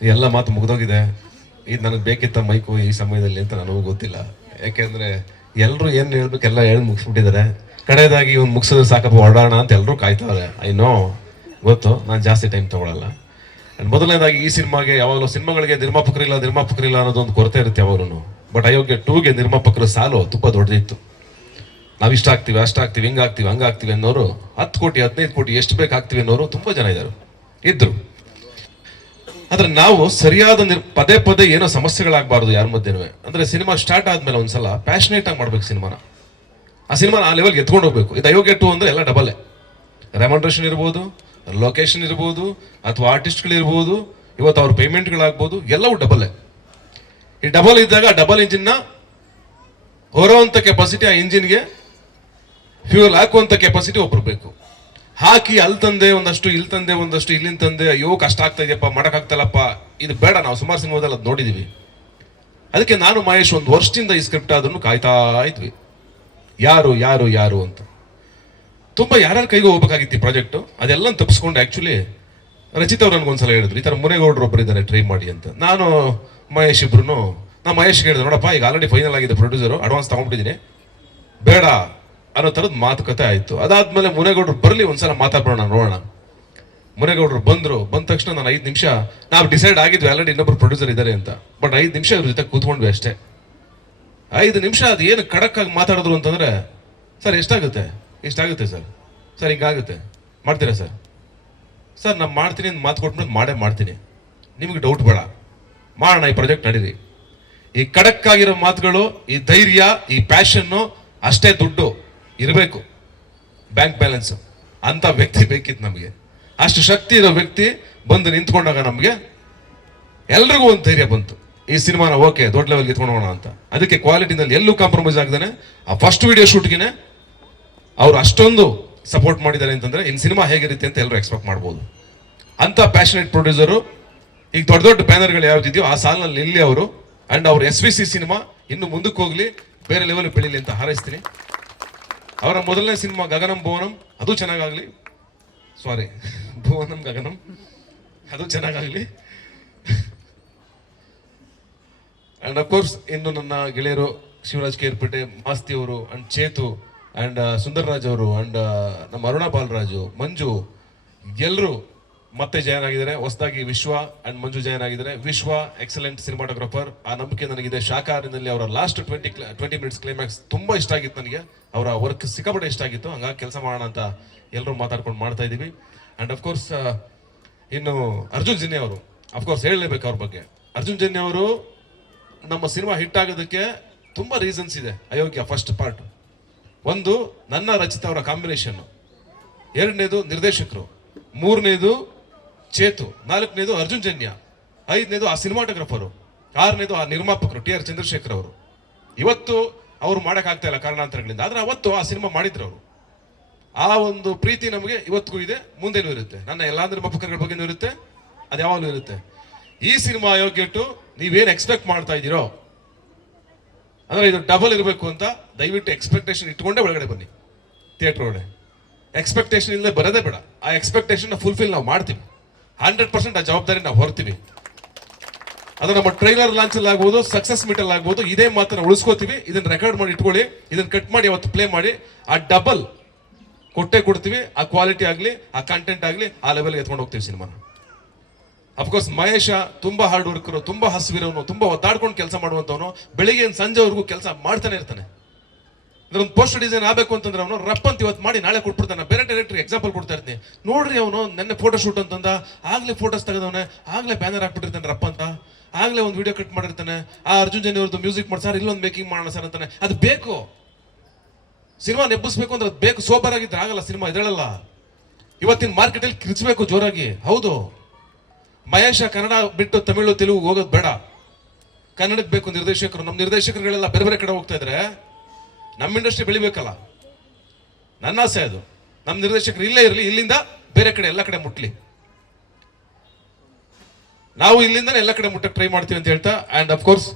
ಎಲ್ಲ ಮಾತು ಮುಗ್ದೋಗಿದೆ. ಇದು ನನಗೆ ಬೇಕಿತ್ತ ಮೈಕು ಈ ಸಮಯದಲ್ಲಿ ಅಂತ ನನಗೂ ಗೊತ್ತಿಲ್ಲ. ಯಾಕೆಂದ್ರೆ ಎಲ್ಲರೂ ಏನು ಹೇಳ್ಬೇಕು ಎಲ್ಲ ಹೇಳಿ ಮುಗಿಸ್ಬಿಟ್ಟಿದ್ದಾರೆ. ಕಡೆಯದಾಗಿ ಇವ್ನು ಮುಗಿಸಿದ್ರೆ ಸಾಕಪ್ಪ ಹೊರಡೋಣ ಅಂತ ಎಲ್ಲರೂ ಕಾಯ್ತಾರೆ. ಐ ನೋ, ಗೊತ್ತು, ನಾನು ಜಾಸ್ತಿ ಟೈಮ್ ತಗೊಳ್ಳಲ್ಲ. ಅಂಡ್ ಮೊದಲನೇದಾಗಿ ಈ ಸಿನಿಮಾಗೆ ಯಾವಾಗಲೂ ಸಿನಿಮಾಗಳಿಗೆ ನಿರ್ಮಾಪಕರಿಲ್ಲ ಅನ್ನೋದೊಂದು ಕೊರತೆ ಇರುತ್ತೆ ಯಾವಾಗಲೂ. ಬಟ್ ಅಯೋಗ್ಯ 2ಗೆ ನಿರ್ಮಾಪಕರ ಸಾಲು ತುಂಬ ದೊಡ್ಡದಿತ್ತು. ನಾವು ಇಷ್ಟ ಆಗ್ತೀವಿ, ಅಷ್ಟಾಗ್ತೀವಿ, ಹಿಂಗಾಗ್ತೀವಿ, ಹಂಗಾಗ್ತೀವಿ ಅನ್ನೋರು 10 ಕೋಟಿ 15 ಕೋಟಿ ಎಷ್ಟು ಬೇಕಾಗ್ತೀವಿ ಅನ್ನೋರು ತುಂಬ ಜನ ಇದ್ರು. ಆದ್ರೆ ನಾವು ಸರಿಯಾದ ಪದೇ ಪದೇ ಏನೋ ಸಮಸ್ಯೆಗಳಾಗಬಾರ್ದು ಯಾರ ಮಧ್ಯೆನೂ. ಅಂದ್ರೆ ಸಿನಿಮಾ ಸ್ಟಾರ್ಟ್ ಆದ್ಮೇಲೆ ಒಂದ್ಸಲ ಪ್ಯಾಷನೇಟ್ ಆಗಿ ಮಾಡ್ಬೇಕು ಸಿನಿಮಾನ. ಆ ಸಿನಿಮಾನ ಆ ಲೆವೆಲ್ಗೆ ಎತ್ಕೊಂಡು ಹೋಗ್ಬೇಕು. ಇದು ಅಯೋಗ್ಯ 2 ಅಂದ್ರೆ ಎಲ್ಲ ಡಬಲ್ಲೇ. ರೆಮಂಡ್ರೇಷನ್ ಇರ್ಬೋದು, ಲೊಕೇಶನ್ ಇರ್ಬೋದು, ಅಥವಾ ಆರ್ಟಿಸ್ಟ್ಗಳಿರ್ಬೋದು, ಇವತ್ತು ಅವ್ರ ಪೇಮೆಂಟ್ಗಳಾಗ್ಬೋದು, ಎಲ್ಲವೂ ಡಬಲ್ಲೇ. ಈ ಡಬಲ್ ಇದ್ದಾಗ ಡಬಲ್ ಇಂಜಿನ್ನ ಹೊರೋವಂಥ ಕೆಪಾಸಿಟಿ ಆ ಇಂಜಿನ್ಗೆ ಫ್ಯೂಯಲ್ ಹಾಕುವಂಥ ಕೆಪಾಸಿಟಿ ಒಬ್ರು ಬೇಕು. ಹಾಕಿ ಅಲ್ಲಿ ತಂದೆ ಒಂದಷ್ಟು, ಇಲ್ಲಿ ತಂದೆ ಒಂದಷ್ಟು, ಇಲ್ಲಿಂದ ತಂದೆ, ಅಯ್ಯೋ ಕಷ್ಟ ಆಗ್ತಾ ಇದೆಯಪ್ಪ, ಮಾಡೋಕ್ಕಾಗ್ತಲ್ಲಪ್ಪ, ಇದು ಬೇಡ. ನಾವು ಸುಮಾರು ಸಿನಿಮಾದಲ್ಲಿ ಅದು ನೋಡಿದೀವಿ. ಅದಕ್ಕೆ ನಾನು ಮಹೇಶ್ 1 ವರ್ಷದಿಂದ ಈ ಸ್ಕ್ರಿಪ್ಟ್ ಅದನ್ನು ಕಾಯ್ತಾ ಇದ್ವಿ, ಯಾರು ಅಂತ. ತುಂಬಾ ಯಾರ್ಯಾರ ಕೈಗೂ ಹೋಗ್ಬೇಕಾಗಿತ್ತು ಈ ಪ್ರಾಜೆಕ್ಟ್. ಅದೆಲ್ಲ ತಪ್ಪಿಸ್ಕೊಂಡು ಆಕ್ಚುಲಿ ರಚಿತ್ ಅವ್ರು ನನಗೊಂದ್ಸಲ ಹೇಳಿದ್ರು, ಈ ತರ ಮುನೇಗೌಡರು ಒಬ್ಬರು ಇದ್ದಾರೆ ಟ್ರೈ ಮಾಡಿ ಅಂತ. ನಾನು ಮಹೇಶ್ ಇಬ್ರು, ನಾ ಮಹೇಶ್ಗೆ ಹೇಳಿದೆ, ನೋಡಪ್ಪ ಈಗ ಆಲ್ರೆಡಿ ಫೈನಲ್ ಆಗಿದೆ, ಪ್ರೊಡ್ಯೂಸರು ಅಡ್ವಾನ್ಸ್ ತಗೊಂಡ್ಬಿಟ್ಟಿದ್ದೀನಿ, ಬೇಡ ಅನ್ನೋ ಥರದ್ದು ಮಾತುಕತೆ ಆಯಿತು. ಅದಾದ್ಮೇಲೆ ಮುನೇಗೌಡರು ಬರಲಿ ಒಂದ್ಸಲ ಮಾತಾಡೋಣ, ನೋಡೋಣ. ಮುನೇಗೌಡರು ಬಂದ ತಕ್ಷಣ ನಾನು 5 ನಿಮಿಷ, ನಾವು ಡಿಸೈಡ್ ಆಗಿದ್ವಿ ಆಲ್ರೆಡಿ ಇನ್ನೊಬ್ರು ಪ್ರೊಡ್ಯೂಸರ್ ಇದ್ದಾರೆ ಅಂತ. ಬಟ್ 5 ನಿಮಿಷ ಇವ್ರ ಜೊತೆ ಕೂತ್ಕೊಂಡ್ವಿ ಅಷ್ಟೇ. 5 ನಿಮಿಷ ಅದು ಏನು ಖಡಕ್ ಆಗಿ ಮಾತಾಡಿದ್ರು ಅಂತಂದ್ರೆ, ಸರ್ ಎಷ್ಟಾಗುತ್ತೆ, ಇಷ್ಟಾಗುತ್ತೆ ಸರ್ ಹಿಂಗಾಗುತ್ತೆ, ಮಾಡ್ತೀರಾ ಸರ್ ನಾನು ಮಾಡ್ತೀನಿ ಅಂತ ಮಾತು ಕೊಟ್ಬಿಟ್ಟು ಮಾಡೇ ಮಾಡ್ತೀನಿ, ನಿಮಗೆ ಡೌಟ್ ಬೇಡ, ಮಾಡೋಣ, ಈ ಪ್ರಾಜೆಕ್ಟ್ ನಡೀರಿ. ಈ ಖಡಕ್ ಆಗಿರೋ ಮಾತುಗಳು, ಈ ಧೈರ್ಯ, ಈ ಪ್ಯಾಷನ್ನು, ಅಷ್ಟೇ ದುಡ್ಡು ಇರಬೇಕು, ಬ್ಯಾಂಕ್ ಬ್ಯಾಲೆನ್ಸ್ ಅಂತ ವ್ಯಕ್ತಿ ಬೇಕಿತ್ತು ನಮಗೆ. ಅಷ್ಟು ಶಕ್ತಿ ಇರೋ ವ್ಯಕ್ತಿ ಬಂದು ನಿಂತ್ಕೊಂಡಾಗ ನಮಗೆ ಎಲ್ರಿಗೂ ಒಂದು ಧೈರ್ಯ ಬಂತು, ಈ ಸಿನಿಮಾನ ಓಕೆ ದೊಡ್ಡ ಲೆವೆಲ್ಗೆ ಎತ್ಕೊಂಡು ಹೋಗೋಣ ಅಂತ. ಅದಕ್ಕೆ ಕ್ವಾಲಿಟಿನಲ್ಲಿ ಎಲ್ಲೂ ಕಾಂಪ್ರಮೈಸ್ ಆಗದೇನೆ ಆ ಫಸ್ಟ್ ವಿಡಿಯೋ ಶೂಟ್ಗೆ ಅವ್ರು ಅಷ್ಟೊಂದು ಸಪೋರ್ಟ್ ಮಾಡಿದ್ದಾರೆ ಅಂತಂದ್ರೆ ಇನ್ನು ಸಿನಿಮಾ ಹೇಗಿರುತ್ತೆ ಅಂತ ಎಲ್ಲರೂ ಎಕ್ಸ್ಪೆಕ್ಟ್ ಮಾಡ್ಬೋದು. ಅಂತ ಪ್ಯಾಷನೇಟ್ ಪ್ರೊಡ್ಯೂಸರು ಈಗ ದೊಡ್ಡ ಬ್ಯಾನರ್ಗಳು ಯಾವ್ದಿದೆಯೋ ಆ ಸಾಲಿನಲ್ಲಿ ನಿಲ್ಲಿ ಅವರು. ಅಂಡ್ ಅವ್ರ SVC ಸಿನಿಮಾ ಇನ್ನು ಮುಂದಕ್ಕೆ ಹೋಗ್ಲಿ, ಬೇರೆ ಲೆವೆಲ್ ಬೆಳೀಲಿ ಅಂತ ಹಾರೈಸ್ತೀನಿ. ಅವರ ಮೊದಲನೇ ಸಿನಿಮಾ ಗಗನಂ ಭುವನಂ ಅದು ಚೆನ್ನಾಗಾಗ್ಲಿ, ಭುವನಂ ಗಗನಂ ಅದು ಚೆನ್ನಾಗಾಗ್ಲಿ. ಅಂಡ್ ಅಫ್ಕೋರ್ಸ್ ಇನ್ನು ನನ್ನ ಗೆಳೆಯರು ಶಿವರಾಜ್ ಕೇರ್ಪೇಟೆ, ಮಾಸ್ತಿ ಅವರು, ಅಂಡ್ ಚೇತು, ಅಂಡ್ ಸುಂದರ್ ರಾಜ್ ಅವರು, ಅಂಡ್ ನಮ್ಮ ಅರುಣಾ ಬಾಲರಾಜು, ಮಂಜು, ಎಲ್ಲರೂ ಮತ್ತೆ ಜಾಯ್ನ್ ಆಗಿದ್ದಾರೆ. ಹೊಸದಾಗಿ ವಿಶ್ವ ಅಂಡ್ ಮಂಜು ಜಾಯ್ನ್ ಆಗಿದ್ದಾರೆ. ವಿಶ್ವ ಎಕ್ಸಲೆಂಟ್ ಸಿನಿಮಾಟೋಗ್ರಾಫರ್, ಆ ನಂಬಿಕೆ ನನಗಿದೆ. ಶಾಖಾಹಾರಿನಲ್ಲಿ ಅವರ ಲಾಸ್ಟ್ 20 ಮಿನಿಟ್ಸ್ ಕ್ಲೈಮ್ಯಾಕ್ಸ್ ತುಂಬಾ ಇಷ್ಟ ಆಗಿತ್ತು ನನಗೆ. ಅವರ ವರ್ಕ್ ಸಿಕ್ಕಾಪಟ್ಟೆ ಇಷ್ಟ ಆಗಿತ್ತು. ಹಂಗಾಗಿ ಕೆಲಸ ಮಾಡೋಣ ಅಂತ ಎಲ್ಲರೂ ಮಾತಾಡ್ಕೊಂಡು ಮಾಡ್ತಾ ಇದ್ದೀವಿ. ಅಂಡ್ ಅಫ್ಕೋರ್ಸ್ ಇನ್ನು ಅರ್ಜುನ್ ಜನ್ಯ ಅವರು, ಅಫ್ಕೋರ್ಸ್ ಹೇಳಲೇಬೇಕು ಅವ್ರ ಬಗ್ಗೆ. ಅರ್ಜುನ್ ಜನ್ಯ ಅವರು ನಮ್ಮ ಸಿನಿಮಾ ಹಿಟ್ ಆಗೋದಕ್ಕೆ ತುಂಬಾ ರೀಸನ್ಸ್ ಇದೆ. ಅಯೋಗ್ಯ ಫಸ್ಟ್ ಪಾರ್ಟ್, ಒಂದು ನನ್ನ ರಚಿತ ಅವರ ಕಾಂಬಿನೇಷನ್, 2ನೇದು ನಿರ್ದೇಶಕರು, 3ನೇದು ಚೇತು, 4ನೇದು ಅರ್ಜುನ್ ಜನ್ಯ, 5ನೇದು ಆ ಸಿನಿಮಾಟೋಗ್ರಫರು, 6ನೇದು ಆ ನಿರ್ಮಾಪಕರು TR ಚಂದ್ರಶೇಖರ್ ಅವರು. ಇವತ್ತು ಅವ್ರು ಮಾಡೋಕ್ಕಾಗ್ತಾ ಇಲ್ಲ ಕಾರಣಾಂತರಗಳಿಂದ, ಆದ್ರೆ ಅವತ್ತು ಆ ಸಿನಿಮಾ ಮಾಡಿದ್ರು ಅವರು. ಆ ಒಂದು ಪ್ರೀತಿ ನಮಗೆ ಇವತ್ತಿಗೂ ಇದೆ, ಮುಂದೆನೂ ಇರುತ್ತೆ. ನನ್ನ ಎಲ್ಲಾ ನಿರ್ಮಾಪಕರ ಬಗ್ಗೆನೂ ಇರುತ್ತೆ, ಅದು ಯಾವಾಗಲೂ ಇರುತ್ತೆ. ಈ ಸಿನಿಮಾ ಅಯೋಗ್ಯ 2 ನೀವೇನು ಎಕ್ಸ್ಪೆಕ್ಟ್ ಮಾಡ್ತಾ ಇದ್ದೀರೋ ಅಂದ್ರೆ ಇದು ಡಬಲ್ ಇರಬೇಕು ಅಂತ ದಯವಿಟ್ಟು ಎಕ್ಸ್ಪೆಕ್ಟೇಷನ್ ಇಟ್ಕೊಂಡೇ ಒಳಗಡೆ ಬನ್ನಿ. ಥಿಯೇಟರ್ ಒಳಗಡೆ ಎಕ್ಸ್ಪೆಕ್ಟೇಷನ್ ಇಲ್ಲದೆ ಬರೋದೇ ಬೇಡ. ಆ ಎಕ್ಸ್ಪೆಕ್ಟೇಷನ್ ಫುಲ್ಫಿಲ್ ನಾವು ಮಾಡ್ತೀವಿ, 100% ಆ ಜವಾಬ್ದಾರಿ ನಾವು ಹೊರ್ತೀವಿ. ಅದು ನಮ್ಮ ಟ್ರೈಲರ್ ಲಾಂಚ್ ಅಲ್ಲಿ ಆಗ್ಬೋದು, ಸಕ್ಸಸ್ ಮೀಟ್ ಅಲ್ಲಿ ಆಗ್ಬೋದು, ಇದೇ ಮಾತನ್ನ ಉಳಿಸ್ಕೋತೀವಿ. ಇದನ್ನ ರೆಕಾರ್ಡ್ ಮಾಡಿ ಇಟ್ಕೊಳ್ಳಿ, ಇದನ್ನ ಕಟ್ ಮಾಡಿ ಅವತ್ತು ಪ್ಲೇ ಮಾಡಿ, ಆ ಡಬಲ್ ಕೊಡ್ತೀವಿ. ಆ ಕ್ವಾಲಿಟಿ ಆಗಲಿ, ಆ ಕಂಟೆಂಟ್ ಆಗಲಿ, ಆ ಲೆವೆಲ್ಗೆ ಎತ್ಕೊಂಡು ಹೋಗ್ತೀವಿ ಸಿನಿಮಾನ. ಅಫ್ಕೋರ್ಸ್ ಮಹೇಶ ತುಂಬಾ ಹಾರ್ಡ್ ವರ್ಕರು, ತುಂಬಾ ಹಸಿವಿರೋನು, ತುಂಬಾ ಒದ್ದಾಡ್ಕೊಂಡು ಕೆಲಸ ಮಾಡುವಂತವನು. ಬೆಳಿಗ್ಗೆ ಸಂಜೆವರೆಗೂ ಕೆಲಸ ಮಾಡ್ತಾನೆ ಇರ್ತಾನೆ. ಒಂದು ಪೋಸ್ಟರ್ ಡಿಸೈನ್ ಆಗಬೇಕು ಅಂತಂದ್ರೆ ಅವನು ರಪ್ಪಂತ ಇವತ್ತು ಮಾಡಿ ನಾಳೆ ಕೊಟ್ಬಿಡ್ತಾನೆ. ಬೇರೆ ಡೈರೆಕ್ಟರ್ ಎಕ್ಸಾಂಪಲ್ ಕೊಡ್ತಾ ಇರ್ತೀನಿ, ನೋಡ್ರಿ ಅವನು ನೆನ್ನೆ ಫೋಟೋ ಶೂಟ್ ಅಂತಂದ, ಆಗ್ಲೇ ಫೋಟೋಸ್ ತೆಗೆದವನೆ, ಆಗ್ಲೇ ಬ್ಯಾನರ್ ಹಾಕ್ಬಿಟ್ಟಿರ್ತಾನೆ ರಪ್ಪ ಅಂತ, ಆಗ್ಲೇ ಒಂದು ವಿಡಿಯೋ ಕಟ್ ಮಾಡಿರ್ತಾನೆ. ಆ ಅರ್ಜುನ್ ಜನ್ಯ ಅವ್ರದ್ದು ಮ್ಯೂಸಿಕ್ ಮಾಡಿ ಸರ್ ಇಲ್ಲೊಂದು ಮೇಕಿಂಗ್ ಮಾಡೋಣ ಸರ್ ಅಂತಾನೆ. ಅದು ಬೇಕು, ಸಿನಿಮಾ ನೆಬ್ಬಿಸ್ಬೇಕು ಅಂದ್ರೆ ಅದು ಬೇಕು. ಸೋಬರ್ ಆಗಿದ್ರೆ ಆಗಲ್ಲ ಸಿನಿಮಾ, ಇದ್ರಲ್ಲ. ಇವತ್ತಿನ ಮಾರ್ಕೆಟಲ್ಲಿ ಕಿರ್ಚಬೇಕು ಜೋರಾಗಿ. ಹೌದು, ಮಹೇಶ ಕನ್ನಡ ಬಿಟ್ಟು ತಮಿಳು ತೆಲುಗು ಹೋಗೋದು ಬೇಡ, ಕನ್ನಡಕ್ಕೆ ಬೇಕು ನಿರ್ದೇಶಕರು. ನಮ್ಮ ನಿರ್ದೇಶಕರುಗಳೆಲ್ಲ ಬೇರೆ ಕಡೆ ಹೋಗ್ತಾ ಇದ್ರೆ ನಮ್ಮ ಇಂಡಸ್ಟ್ರಿ ಬೆಳಿಬೇಕಲ್ಲ, ನನ್ನ ಆಸೆ ಅದು. ನಮ್ಮ ನಿರ್ದೇಶಕರು ಇಲ್ಲೇ ಇರಲಿ, ಇಲ್ಲಿಂದ ಬೇರೆ ಕಡೆ ಎಲ್ಲ ಕಡೆ ಮುಟ್ಲಿ. ನಾವು ಇಲ್ಲಿಂದ ಎಲ್ಲ ಕಡೆ ಮುಟ್ಟಕ್ಕೆ ಟ್ರೈ ಮಾಡ್ತೀವಿ ಅಂತ ಹೇಳ್ತಾ, ಅಂಡ್ ಅಫ್ಕೋರ್ಸ್